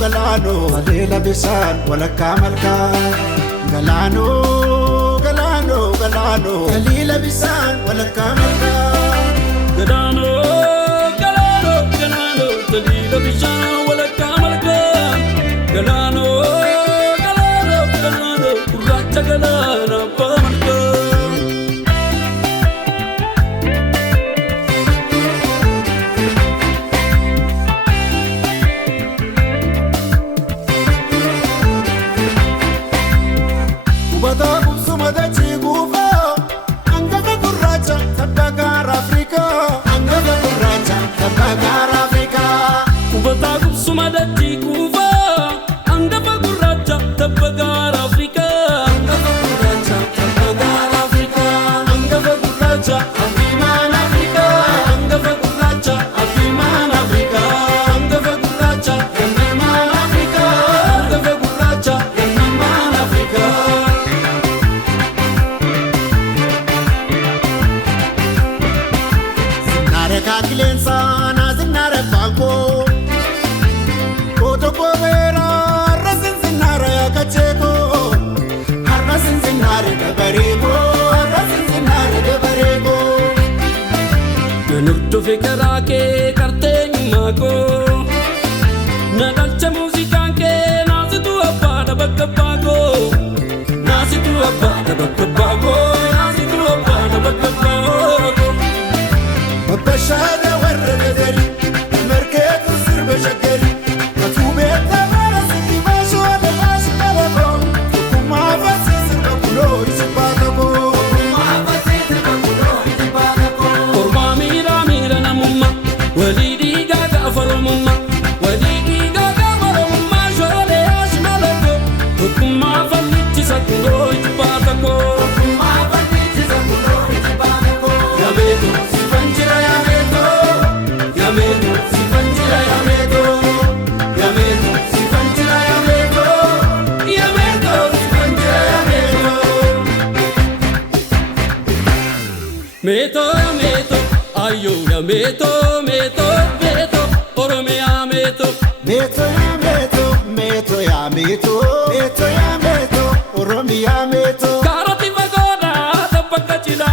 Galano, Adela Bisan, Walaka Malka. Galano, Dalila Bisan, Walaka Malka. Galano, Dalila Bisan, Walaka Malka. Galano, Kurracha Galana, Pamalka. Nurtu fikra ke karte mako nadalcha musica ke nazitu abba da bakkago nazitu abba da bakkago nazitu abba da bakkago Bashada warradari marketu sirba shakari matube tabara siti basho da bashi dalabo kuma fasi sirba kulo isipatako kuma fasi sirba kulo isipatako Korba mira namumma walidi gaga farumma walidi gaga farumma shole ashmalako kuma falichi sakulo isipatako kuma falichi sakulo isipatako yameto sifanjira yameto yameto sifanjira yameto yameto sifanjira yameto yameto sifanjira yameto Meto ayo ya meto oromia meto oromia meto karoti vagoda tapaka chila